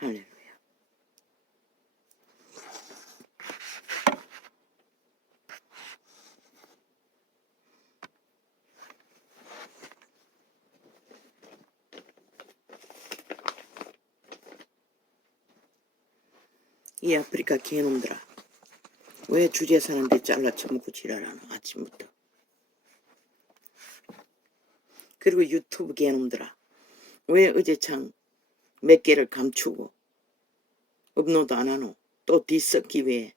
할렐루야. 이 아프리카 개놈들아, 왜 주제 사는데 잘라 처먹고 지랄하노 아침부터. 그리고 유튜브 개놈들아, 왜 어제창 몇 개를 감추고 업로드 안 하노? 또 뒤섞기 위해.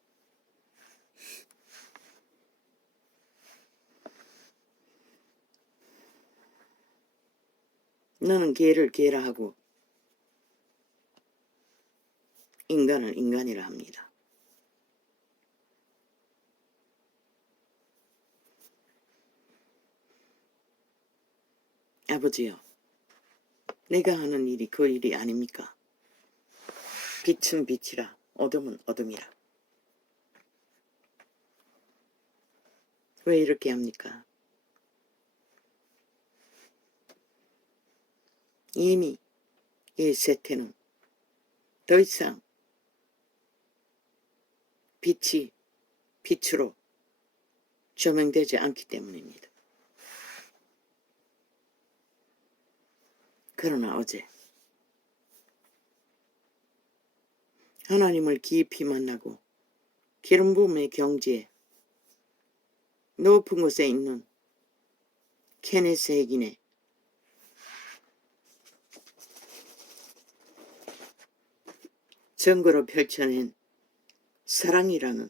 너는 개를 개라 하고 인간은 인간이라 합니다. 아버지요, 내가 하는 일이 그 일이 아닙니까? 빛은 빛이라 어둠은 어둠이라. 왜 이렇게 합니까? 이미 이 세태는 더 이상 빛이 빛으로 조명되지 않기 때문입니다. 그러나 어제 하나님을 깊이 만나고 기름 부음의 경지에 높은 곳에 있는 케네스 핵인의 증거로 펼쳐낸 사랑이라는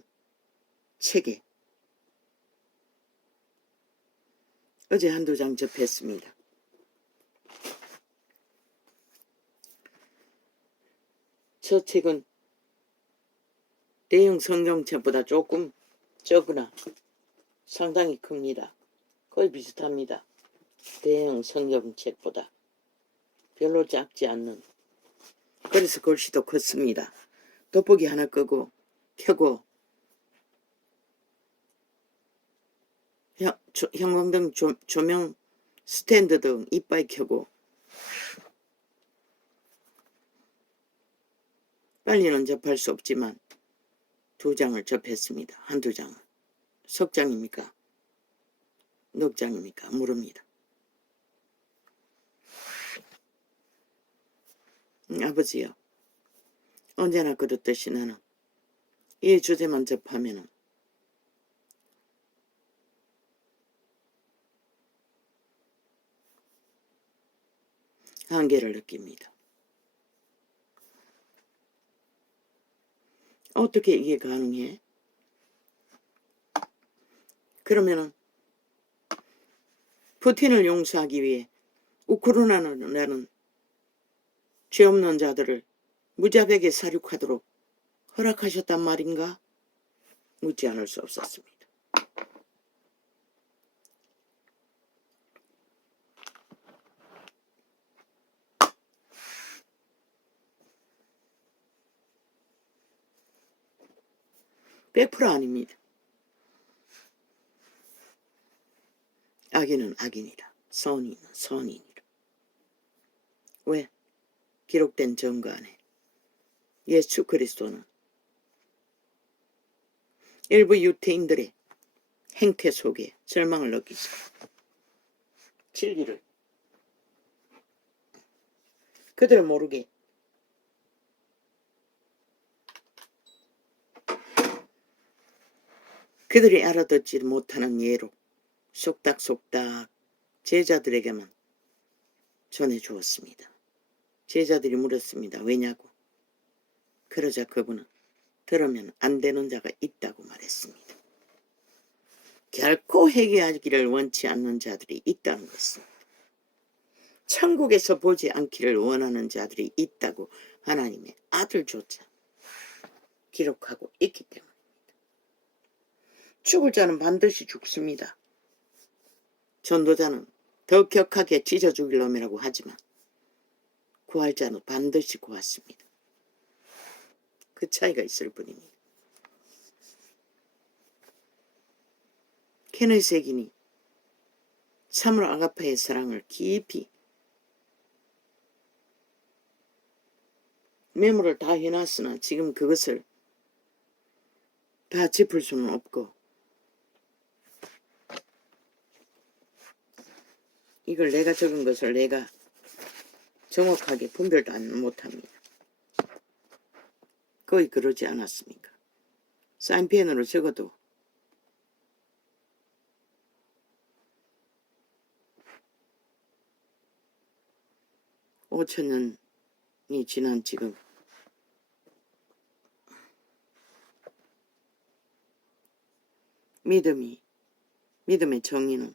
책에 어제 한두 장 접했습니다. 저 책은 대형 성경책보다 조금 적으나 상당히 큽니다. 거의 비슷합니다. 대형 성경책보다 별로 작지 않는. 그래서 글씨도 컸습니다. 돋보기 하나 끄고 켜고 형광등 조명 스탠드 등 이빨 켜고 빨리는 접할 수 없지만 2장을 접했습니다. 한두 장을. 석 장입니까? 넉 장입니까? 모릅니다. 아버지요, 언제나 그렇듯이 나는 이 주제만 접하면은 한계를 느낍니다. 어떻게 이게 가능해? 그러면은 푸틴을 용서하기 위해 우크라이나는 죄 없는 자들을 무자백에 사륙하도록 허락하셨단 말인가? 묻지 않을 수 없었습니다. (100% 아닙니다. 악인은 악인이라, 선인은 선인이라. 왜? 기록된 증거 안에 예수 그리스도는 일부 유태인들의 행태 속에 절망을 느끼고 진리를 그들 모르게 그들이 알아듣지 못하는 예로 속닥속닥 제자들에게만 전해주었습니다. 제자들이 물었습니다. 왜냐고? 그러자 그분은 들으면 안 되는 자가 있다고 말했습니다. 결코 회개하기를 원치 않는 자들이 있다는 것입니다. 천국에서 보지 않기를 원하는 자들이 있다고 하나님의 아들조차 기록하고 있기 때문입니다. 죽을 자는 반드시 죽습니다. 전도자는 더 격하게 찢어 죽일 놈이라고 하지만 구할 자는 반드시 구했습니다. 그 차이가 있을 뿐입니다. 케네스 핵인이 사물 아가파의 사랑을 깊이 메모를 다 해놨으나 지금 그것을 다 짚을 수는 없고, 이걸 내가 적은 것을 내가 정확하게 분별도 못합니다. 거의 그러지 않았습니까? 사인펜으로 적어도 5천년이 지난 지금 믿음의 정의는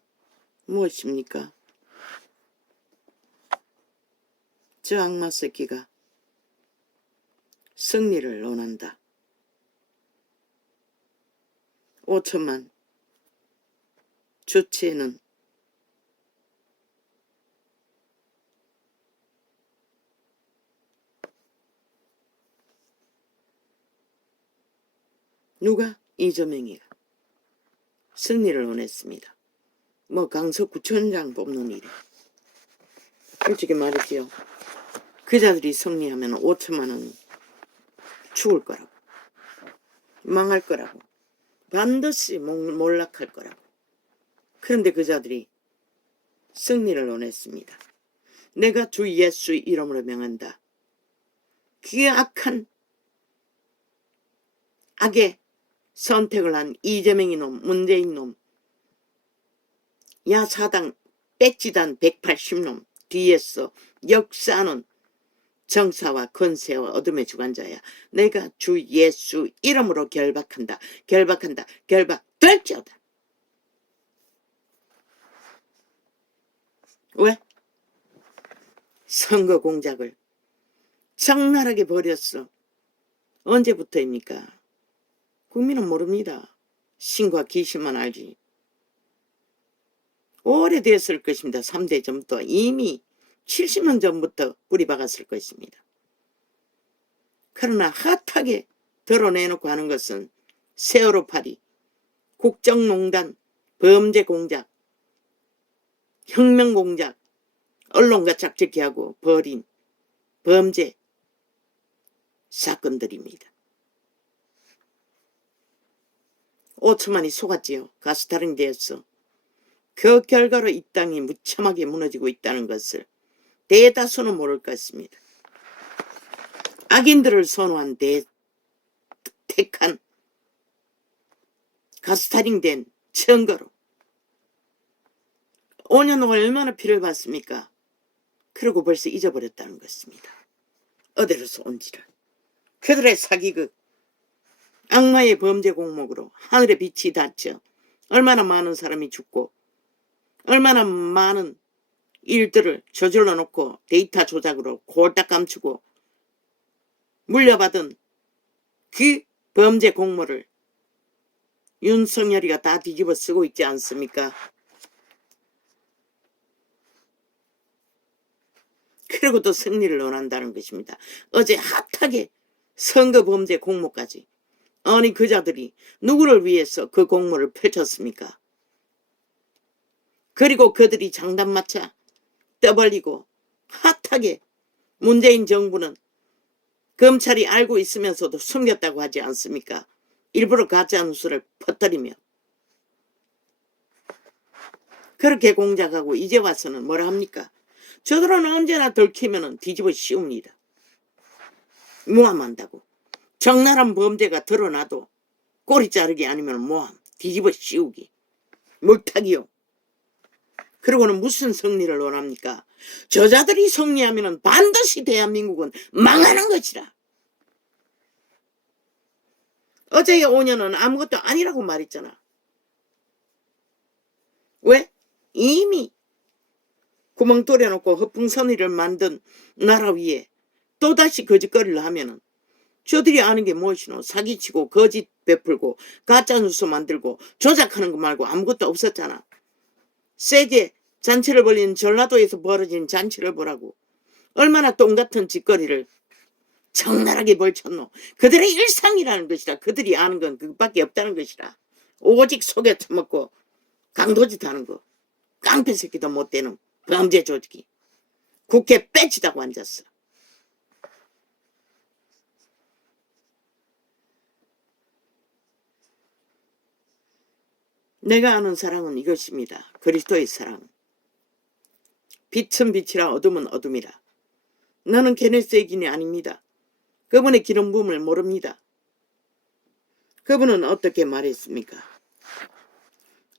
무엇입니까? 저 악마 새끼가 승리를 논한다. 5천만 주체는 누가? 이재명이가 승리를 원했습니다. 뭐 강서구청장 뽑는 일이. 솔직히 말이지요. 그자들이 승리하면 5천만 원 죽을 거라고. 망할 거라고. 반드시 몰락할 거라고. 그런데 그자들이 승리를 원했습니다. 내가 주 예수 이름으로 명한다. 그게 악한 악의 선택을 한 이재명이 놈, 문재인 놈, 야사당 백지단 180놈 뒤에서 역사하는 정사와 권세와 어둠의 주관자야. 내가 주 예수 이름으로 결박한다. 결박될지어다. 왜? 선거 공작을 적나라하게 벌였어. 언제부터입니까? 국민은 모릅니다. 신과 귀신만 알지. 오래됐을 것입니다. 3대 전부터 이미 70년 전부터 뿌리 박았을 것입니다. 그러나 핫하게 드러내놓고 하는 것은 세월호 파리, 국정농단, 범죄 공작, 혁명 공작, 언론과 짝짓기 하고 벌인 범죄 사건들입니다. 5천만이 속았지요. 가스타링 되었어. 그 결과로 이 땅이 무참하게 무너지고 있다는 것을 대다수는 모를 것입니다. 악인들을 선호한 택한 가스타링된 증거로 5년 동안 얼마나 피를 봤습니까? 그러고 벌써 잊어버렸다는 것입니다. 어디로서 온지를. 그들의 사기극, 악마의 범죄 공목으로 하늘의 빛이 닫혀 얼마나 많은 사람이 죽고 얼마나 많은 일들을 저질러 놓고 데이터 조작으로 홀딱 감추고 물려받은 그 범죄 공모를 윤석열이가 다 뒤집어 쓰고 있지 않습니까? 그리고 또 승리를 원한다는 것입니다. 어제 핫하게 선거 범죄 공모까지. 아니 그자들이 누구를 위해서 그 공모를 펼쳤습니까? 그리고 그들이 장단마차 떠벌리고 핫하게 문재인 정부는 검찰이 알고 있으면서도 숨겼다고 하지 않습니까? 일부러 가짜뉴스를 퍼뜨리며 그렇게 공작하고 이제 와서는 뭐라 합니까? 저들은 언제나 들키면 뒤집어 씌웁니다. 모함한다고. 적나라한 범죄가 드러나도 꼬리 자르기 아니면 모함, 뒤집어 씌우기, 물타기요. 그리고는 무슨 승리를 원합니까? 저자들이 승리하면 반드시 대한민국은 망하는 것이라. 어제의 5년은 아무것도 아니라고 말했잖아. 왜? 이미 구멍 뚫어놓고 허풍선의를 만든 나라 위에 또다시 거짓거리를 하면은 저들이 아는 게 무엇이노? 사기치고 거짓 베풀고 가짜뉴스 만들고 조작하는 거 말고 아무것도 없었잖아. 세계 잔치를 벌린 전라도에서 벌어진 잔치를 보라고. 얼마나 똥같은 짓거리를 적나라하게 벌쳤노. 그들의 일상이라는 것이라. 그들이 아는 건 그것밖에 없다는 것이라. 오직 속여 처먹고 강도짓 하는 거. 깡패 새끼도 못 되는 범죄 조직이 국회 빼치다고 앉았어. 내가 아는 사랑은 이것입니다. 그리스도의 사랑. 빛은 빛이라 어둠은 어둠이라. 나는 게네스의 기인이 아닙니다. 그분의 기름 부음을 모릅니다. 그분은 어떻게 말했습니까?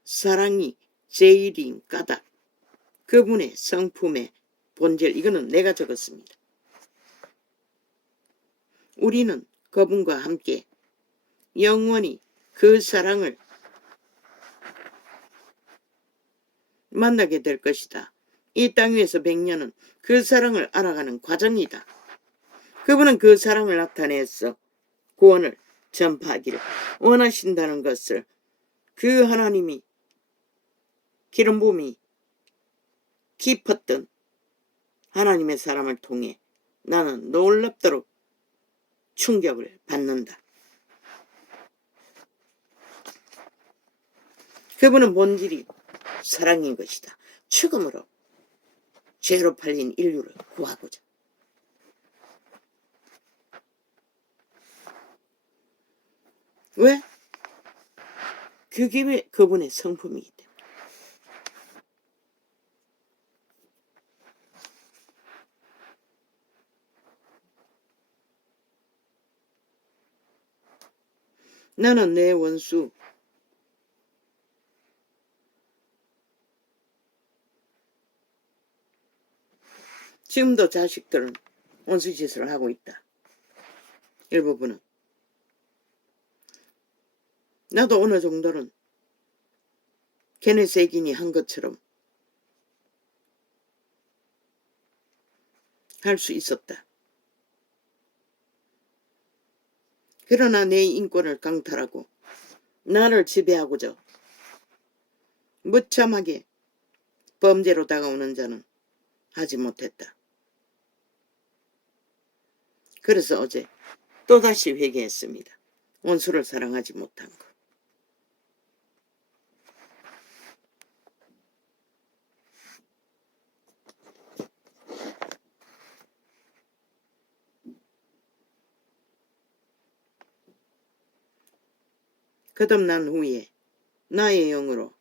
사랑이 제일인 까닭. 그분의 성품의 본질. 이거는 내가 적었습니다. 우리는 그분과 함께 영원히 그 사랑을 만나게 될 것이다. 이 땅 위에서 100년은 그 사랑을 알아가는 과정이다. 그분은 그 사랑을 나타내서 구원을 전파하기를 원하신다는 것을 그 하나님이 기름 부음이 깊었던 하나님의 사람을 통해 나는 놀랍도록 충격을 받는다. 그분은 본질이 사랑인 것이다. 죽음으로 죄로 팔린 인류를 구하고자. 왜? 그게 왜 그분의 성품이기 때문에. 나는 내 원수 지금도 자식들은 원수 짓을 하고 있다. 일부분은. 나도 어느 정도는 게네스의 기인이 한 것처럼 할 수 있었다. 그러나 내 인권을 강탈하고 나를 지배하고자 무참하게 범죄로 다가오는 자는 하지 못했다. 그래서 어제 또다시 회개했습니다. 원수를 사랑하지 못한 것. 거듭난 후에 나의 영으로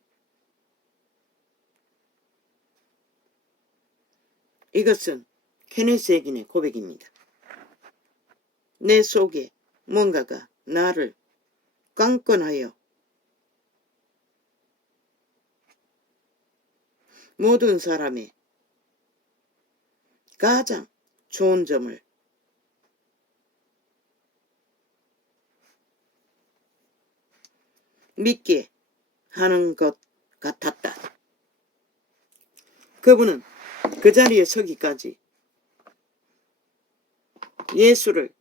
이것은 케네스의 기인의 고백입니다. 내 속에 뭔가가 나를 깡건하여 모든 사람의 가장 좋은 점을 믿게 하는 것 같았다. 그분은 그 자리에 서기까지 예수를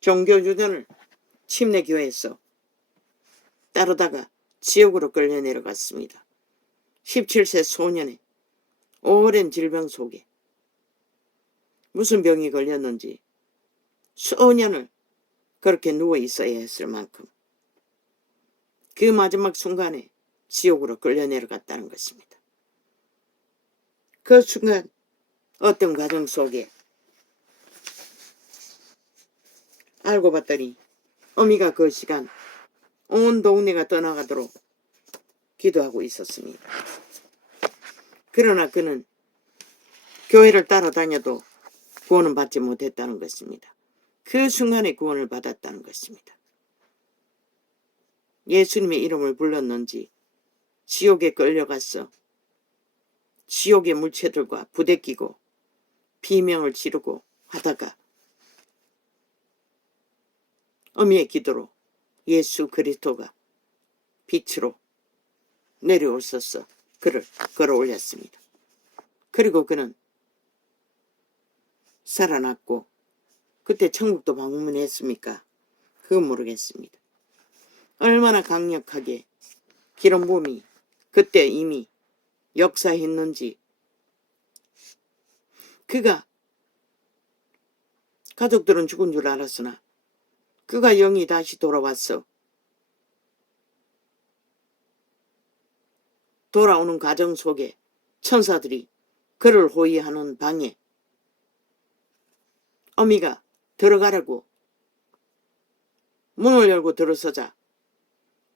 종교주전을 침례교회에서 따르다가 지옥으로 끌려 내려갔습니다. 17세 소년의 오랜 질병 속에 무슨 병이 걸렸는지 수년을 그렇게 누워 있어야 했을 만큼 그 마지막 순간에 지옥으로 끌려 내려갔다는 것입니다. 그 순간 어떤 과정 속에 알고 봤더니 어미가 그 시간 온 동네가 떠나가도록 기도하고 있었습니다. 그러나 그는 교회를 따라다녀도 구원은 받지 못했다는 것입니다. 그 순간에 구원을 받았다는 것입니다. 예수님의 이름을 불렀는지 지옥에 끌려갔어 지옥의 물체들과 부대끼고 비명을 지르고 하다가 어미의 기도로 예수 그리스도가 빛으로 내려오셔서 그를 끌어올렸습니다. 그리고 그는 살아났고 그때 천국도 방문했습니까? 그건 모르겠습니다. 얼마나 강력하게 기름 부음이 그때 이미 역사했는지 그가 가족들은 죽은 줄 알았으나 그가 영이 다시 돌아왔어 돌아오는 과정 속에 천사들이 그를 호위하는 방에 어미가 들어가라고 문을 열고 들어서자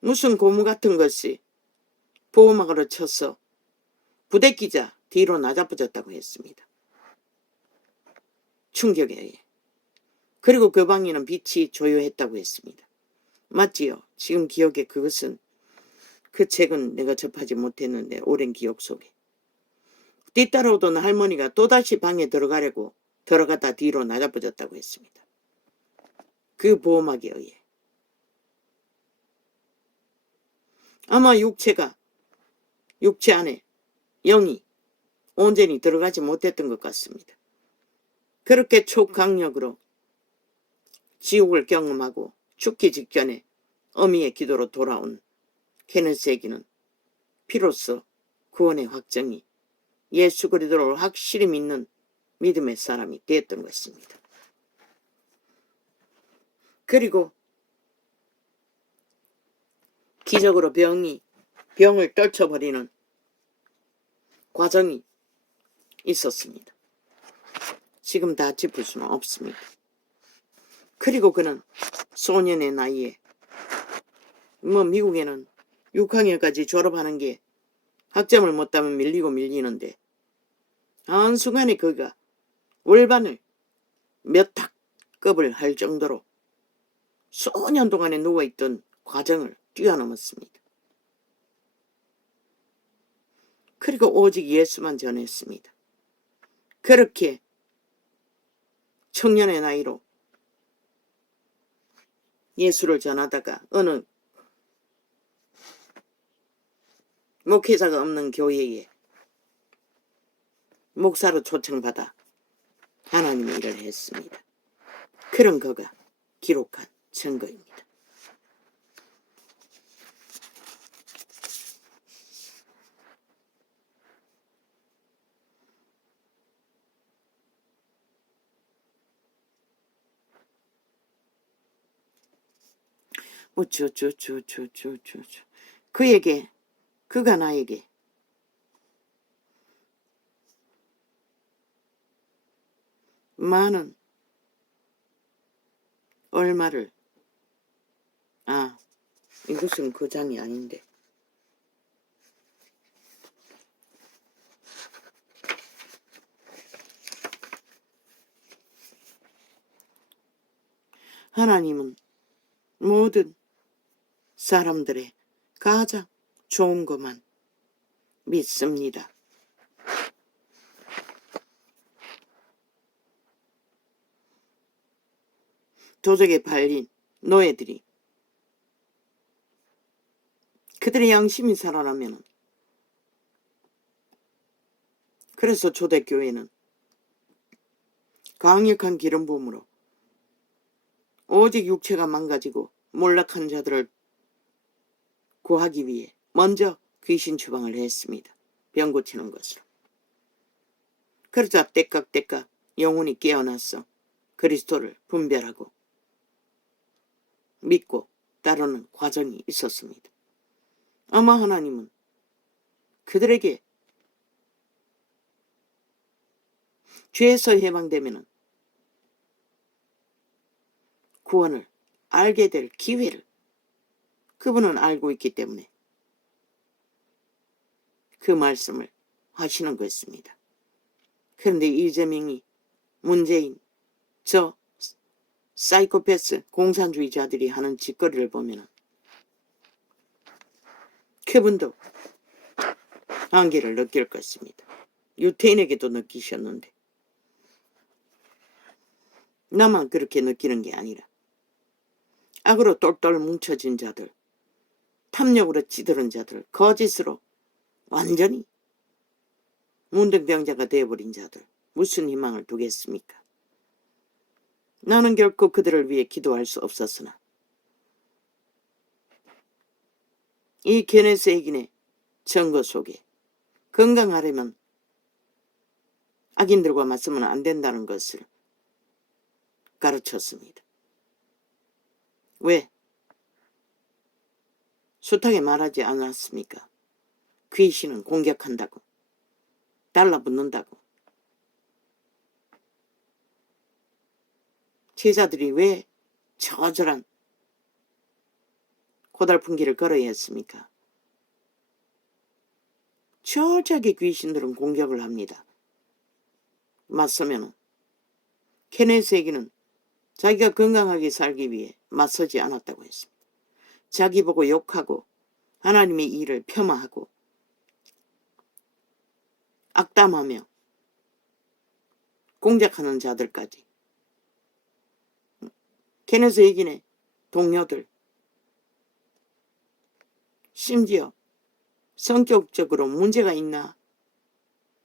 무슨 고무 같은 것이 보호막으로 쳐서 부대끼자 뒤로 나자빠졌다고 했습니다. 충격에 의해. 그리고 그 방에는 빛이 조용했다고 했습니다. 맞지요? 지금 기억에 그것은 그 책은 내가 접하지 못했는데 오랜 기억 속에. 뒤따라오던 할머니가 또다시 방에 들어가려고 들어가다 뒤로 나자빠졌다고 했습니다. 그 보호막에 의해. 아마 육체 안에 영이 온전히 들어가지 못했던 것 같습니다. 그렇게 초강력으로 지옥을 경험하고 죽기 직전에 어미의 기도로 돌아온 케네스에게는 비로소 구원의 확정이 예수 그리스도를 확실히 믿는 믿음의 사람이 되었던 것입니다. 그리고 기적으로 병을 떨쳐버리는 과정이 있었습니다. 지금 다 짚을 수는 없습니다. 그리고 그는 소년의 나이에 미국에는 6학년까지 졸업하는 게 학점을 못 따면 밀리는데 한순간에 그가 월반을 몇 학급을 할 정도로 수년 동안에 누워있던 과정을 뛰어넘었습니다. 그리고 오직 예수만 전했습니다. 그렇게 청년의 나이로 예수를 전하다가 어느 목회자가 없는 교회에 목사로 초청받아 하나님의 일을 했습니다. 그런 그가 기록한 증거입니다. 그가 나에게 많은 얼마를 이것은 그 장이 아닌데 하나님은 모든 사람들의 가장 좋은 것만 믿습니다. 도적에 팔린 노예들이 그들의 양심이 살아나면 그래서 초대교회는 강력한 기름 부음으로 오직 육체가 망가지고 몰락한 자들을 구하기 위해 먼저 귀신 추방을 했습니다. 병 고치는 것으로. 그러자 때깍때깍 영혼이 깨어나서 그리스도를 분별하고 믿고 따르는 과정이 있었습니다. 아마 하나님은 그들에게 죄에서 해방되면 구원을 알게 될 기회를 그분은 알고 있기 때문에 그 말씀을 하시는 것입니다. 그런데 이재명이 문재인 저 사이코패스 공산주의자들이 하는 짓거리를 보면 그분도 한계를 느낄 것입니다. 유태인에게도 느끼셨는데 나만 그렇게 느끼는 게 아니라 악으로 똘똘 뭉쳐진 자들, 탐욕으로 찌들은 자들, 거짓으로 완전히 문둥병자가 되어버린 자들 무슨 희망을 두겠습니까? 나는 결코 그들을 위해 기도할 수 없었으나 이 케네스 에긴의 증거 속에 건강하려면 악인들과 맞서면 안 된다는 것을 가르쳤습니다. 왜? 숱하게 말하지 않았습니까? 귀신은 공격한다고, 달라붙는다고. 제자들이 왜 저절한 고달픈 길을 걸어야 했습니까? 철저하게 귀신들은 공격을 합니다. 맞서면은. 케네스에게는 자기가 건강하게 살기 위해 맞서지 않았다고 했습니다. 자기 보고 욕하고 하나님의 일을 폄하하고 악담하며 공작하는 자들까지, 케네스에게는 동료들, 심지어 성격적으로 문제가 있나?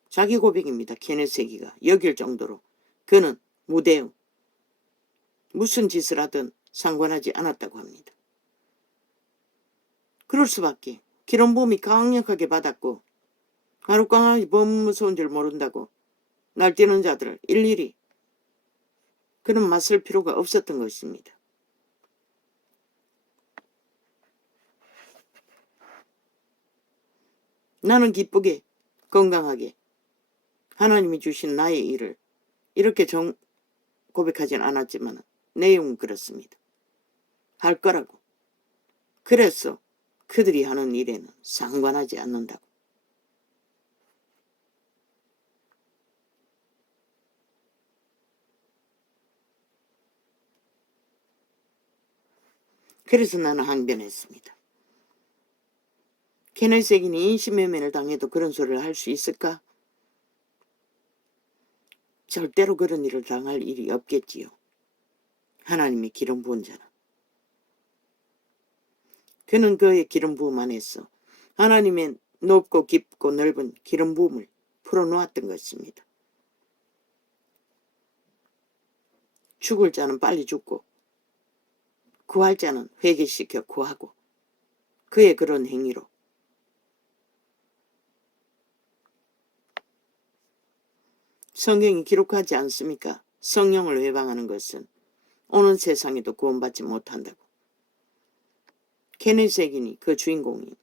자기 고백입니다. 케네스에게가 여길 정도로 그는 무대응, 무슨 짓을 하든 상관하지 않았다고 합니다. 그럴 수밖에. 기름 부음이 강력하게 받았고 하룻강아지 범 무서운 줄 모른다고 날뛰는 자들을 일일이 그는 맞설 필요가 없었던 것입니다. 나는 기쁘게 건강하게 하나님이 주신 나의 일을 이렇게 고백하진 않았지만 내용은 그렇습니다. 할 거라고. 그래서 그들이 하는 일에는 상관하지 않는다고. 그래서 나는 항변했습니다. 케네스에게는 인신매매를 당해도 그런 소리를 할 수 있을까? 절대로 그런 일을 당할 일이 없겠지요. 하나님이 기름 부은 자는. 그는 그의 기름 부음 안에서 하나님의 높고 깊고 넓은 기름 부음을 풀어놓았던 것입니다. 죽을 자는 빨리 죽고 구할 자는 회개시켜 구하고, 그의 그런 행위로 성경이 기록하지 않습니까? 성령을 회방하는 것은 오는 세상에도 구원받지 못한다고. 케네스에게니 그 주인공입니다.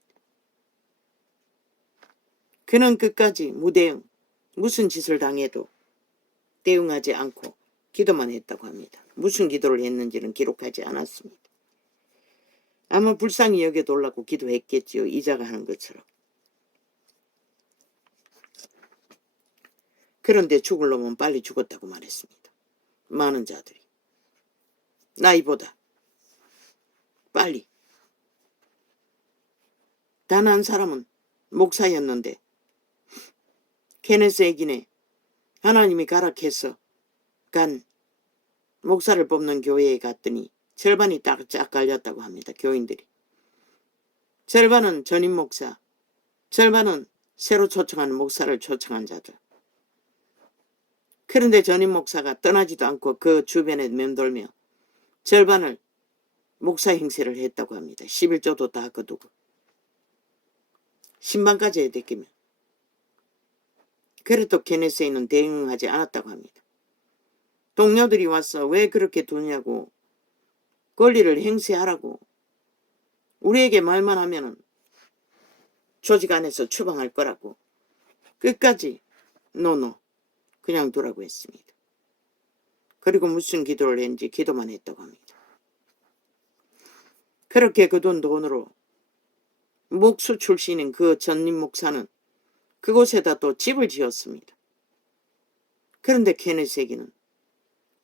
그는 끝까지 무대응, 무슨 짓을 당해도 대응하지 않고 기도만 했다고 합니다. 무슨 기도를 했는지는 기록하지 않았습니다. 아마 불쌍히 여겨달라고 기도했겠지요. 이자가 하는 것처럼. 그런데 죽을 놈은 빨리 죽었다고 말했습니다. 많은 자들이. 나이보다 빨리. 단 한 사람은 목사였는데 케네스에게는 하나님이 가락해서 간 목사를 뽑는 교회에 갔더니 절반이 딱 갈렸다고 합니다. 교인들이. 절반은 전임 목사, 절반은 새로 초청한 목사를 초청한 자들. 그런데 전임 목사가 떠나지도 않고 그 주변에 맴돌며 절반을 목사 행세를 했다고 합니다. 11조도 다 거두고 신방까지 해댔기며. 그래도 케네스에는 대응하지 않았다고 합니다. 동료들이 와서 왜 그렇게 두냐고, 권리를 행세하라고, 우리에게 말만 하면은 조직 안에서 추방할 거라고 끝까지 노노 그냥 두라고 했습니다. 그리고 무슨 기도를 했는지 기도만 했다고 합니다. 그렇게 거둔 돈으로 목수 출신인 그 전임 목사는 그곳에다 또 집을 지었습니다. 그런데 케네스에게는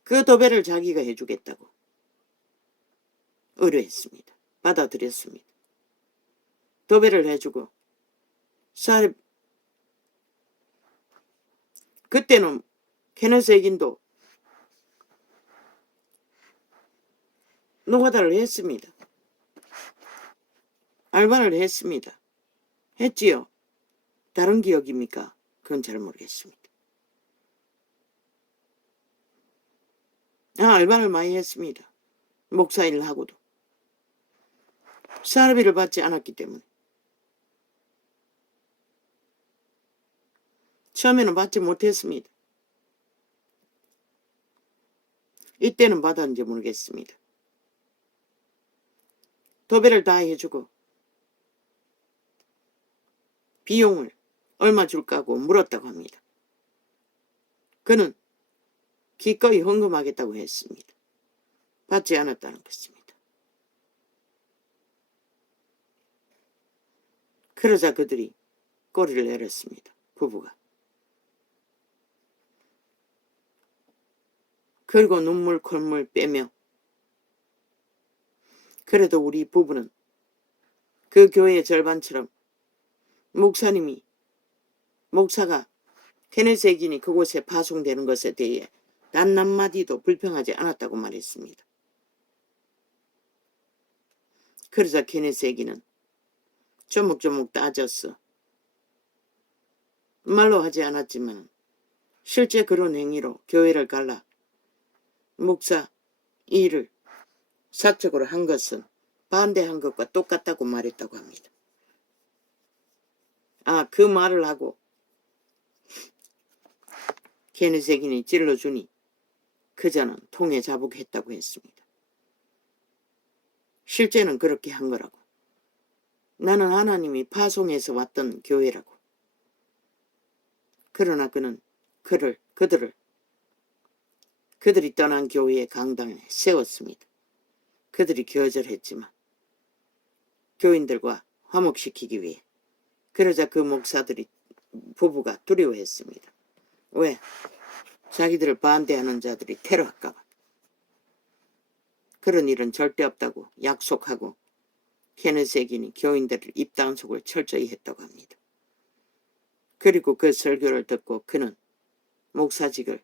그 도배를 자기가 해주겠다고 의뢰했습니다. 받아들였습니다. 도배를 해주고 그때는 케네스에겐도 노가다를 했습니다. 알바를 했습니다. 했지요. 다른 기억입니까? 그건 잘 모르겠습니다. 알바를 많이 했습니다. 목사 일을 하고도. 사례비를 받지 않았기 때문에. 처음에는 받지 못했습니다. 이때는 받았는지 모르겠습니다. 도배를 다 해주고 비용을 얼마 줄까고 물었다고 합니다. 그는 기꺼이 헌금하겠다고 했습니다. 받지 않았다는 것입니다. 그러자 그들이 꼬리를 내렸습니다. 부부가. 그리고 눈물 콧물 빼며 그래도 우리 부부는 그 교회의 절반처럼 목사가 케네스 해긴이 그곳에 파송되는 것에 대해 단 한마디도 불평하지 않았다고 말했습니다. 그러자 케네스 해긴은 조목조목 따졌어. 말로 하지 않았지만 실제 그런 행위로 교회를 갈라 목사 일을 사적으로 한 것은 반대한 것과 똑같다고 말했다고 합니다. 그 말을 하고 케네스 해긴이 찔러주니 그자는 통에 자복했다고 했습니다. 실제는 그렇게 한 거라고. 나는 하나님이 파송해서 왔던 교회라고. 그러나 그는 그들이 떠난 교회의 강당에 세웠습니다. 그들이 거절했지만 교인들과 화목시키기 위해. 그러자 그 목사들이 부부가 두려워했습니다. 왜? 자기들을 반대하는 자들이 테러할까 봐. 그런 일은 절대 없다고 약속하고 케네스 해긴이 교인들을 입단속을 철저히 했다고 합니다. 그리고 그 설교를 듣고 그는 목사직을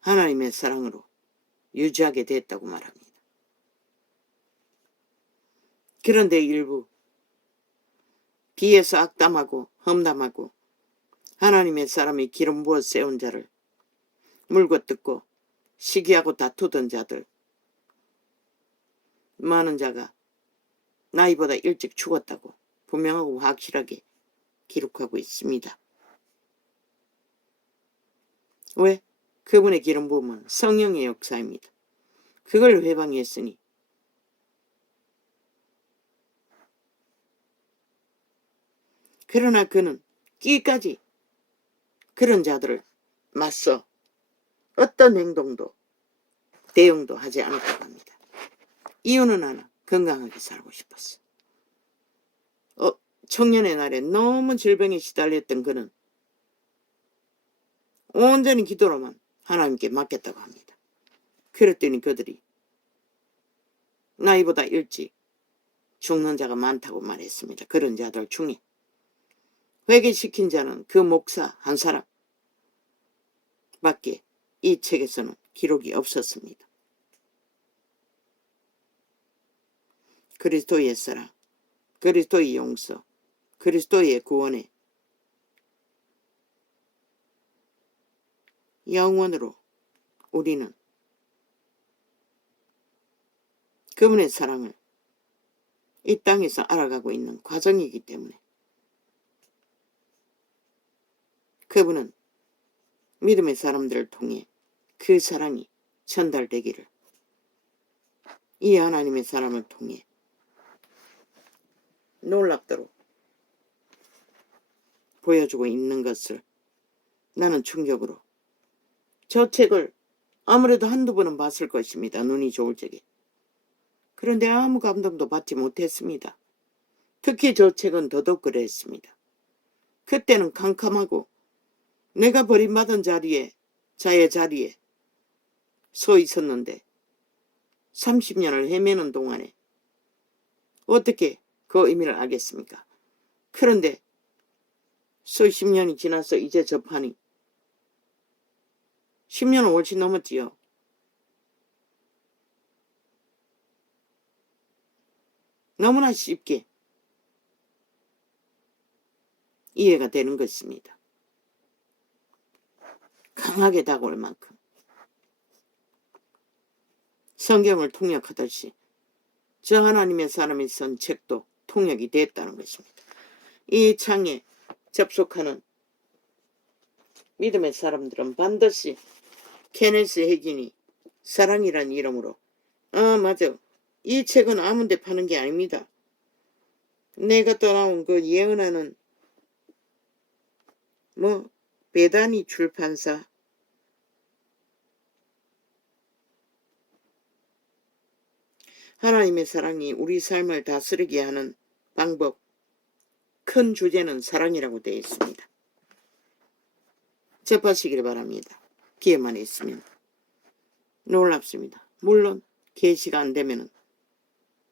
하나님의 사랑으로 유지하게 됐다고 말합니다. 그런데 일부 비에서 악담하고 험담하고 하나님의 사람이 기름 부어 세운 자를 물고 뜯고 시기하고 다투던 자들, 많은 자가 나이보다 일찍 죽었다고 분명하고 확실하게 기록하고 있습니다. 왜? 그분의 기름 부음은 성령의 역사입니다. 그걸 회방했으니 그러나 그는 끼까지 그런 자들을 맞서 어떤 행동도 대응도 하지 않았다고 합니다. 이유는 하나, 건강하게 살고 싶었어. 청년의 날에 너무 질병에 시달렸던 그는 온전히 기도로만 하나님께 맡겼다고 합니다. 그랬더니 그들이 나이보다 일찍 죽는 자가 많다고 말했습니다. 그런 자들 중에 회개시킨 자는 그 목사 한 사람 밖에 이 책에서는 기록이 없었습니다. 그리스도의 사랑, 그리스도의 용서, 그리스도의 구원에 영원으로 우리는 그분의 사랑을 이 땅에서 알아가고 있는 과정이기 때문에 그분은 믿음의 사람들을 통해 그 사랑이 전달되기를 이 하나님의 사람을 통해 놀랍도록 보여주고 있는 것을 나는 충격으로 저 책을 아무래도 한두 번은 봤을 것입니다. 눈이 좋을 적에. 그런데 아무 감동도 받지 못했습니다. 특히 저 책은 더더욱 그랬습니다. 그때는 캄캄하고 내가 버림받은 자의 자리에 서 있었는데 30년을 헤매는 동안에 어떻게 그 의미를 알겠습니까? 그런데 수십 년이 지나서 이제 접하니 10년은 훨씬 넘었지요. 너무나 쉽게 이해가 되는 것입니다. 강하게 다가올 만큼 성경을 통역하듯이 저 하나님의 사람이 쓴 책도 통역이 됐다는 것입니다. 이 창에 접속하는 믿음의 사람들은 반드시 케네스 해긴이 사랑이란 이름으로 맞아. 이 책은 아무 데 파는 게 아닙니다. 내가 떠나온 그 예언하는 베다니 출판사 하나님의 사랑이 우리 삶을 다스리게 하는 방법 큰 주제는 사랑이라고 되어 있습니다. 접하시기를 바랍니다. 기회만 있으면. 놀랍습니다. 물론 계시가 안 되면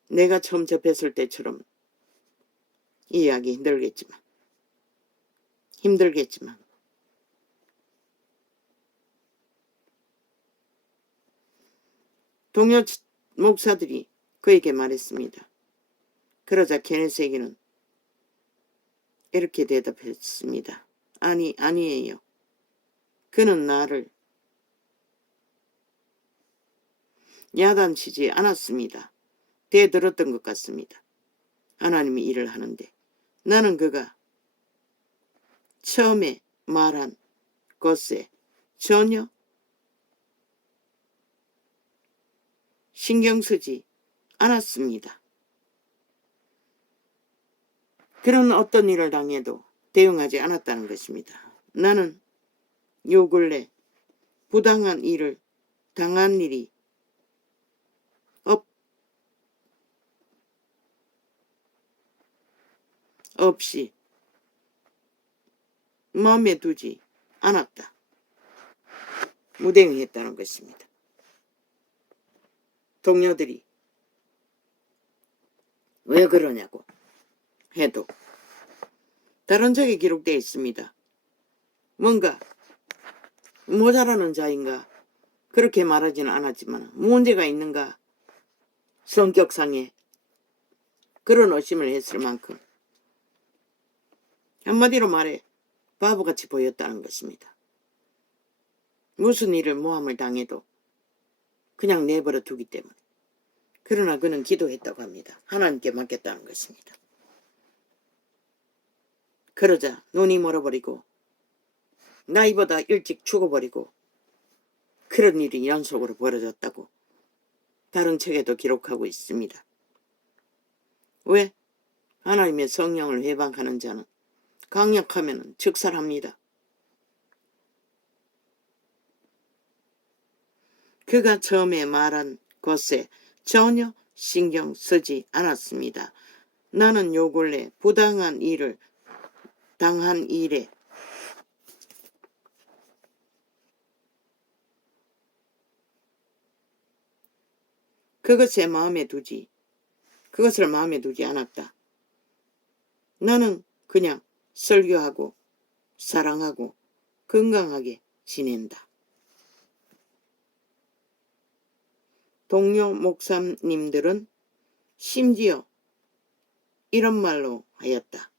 내가 처음 접했을 때처럼 이야기 늘겠지만, 힘들겠지만, 동료 목사들이 그에게 말했습니다. 그러자 케네스에게는 이렇게 대답했습니다. 아니에요. 그는 나를 야단치지 않았습니다. 대들었던 것 같습니다. 하나님이 일을 하는데 나는 그가 처음에 말한 것에 전혀 신경 쓰지 않았습니다. 그런 어떤 일을 당해도 대응하지 않았다는 것입니다. 나는 요 근래 부당한 일을 당한 일이 없이 마음에 두지 않았다. 무대응했다는 것입니다. 동료들이 왜 그러냐고 해도 다른 책에 기록되어 있습니다. 뭔가 모자라는 자인가 그렇게 말하지는 않았지만 문제가 있는가 성격상에 그런 의심을 했을 만큼 한마디로 말해 바보같이 보였다는 것입니다. 무슨 일을 모함을 당해도 그냥 내버려 두기 때문에. 그러나 그는 기도했다고 합니다. 하나님께 맡겼다는 것입니다. 그러자 눈이 멀어버리고 나이보다 일찍 죽어버리고 그런 일이 연속으로 벌어졌다고 다른 책에도 기록하고 있습니다. 왜? 하나님의 성령을 회방하는 자는 강력하면 즉살합니다. 그가 처음에 말한 것에 전혀 신경 쓰지 않았습니다. 나는 요 근래 부당한 일을 당한 일에 그것을 마음에 두지 않았다. 나는 그냥 설교하고 사랑하고 건강하게 지낸다. 동료 목사님들은 심지어 이런 말로 하였다.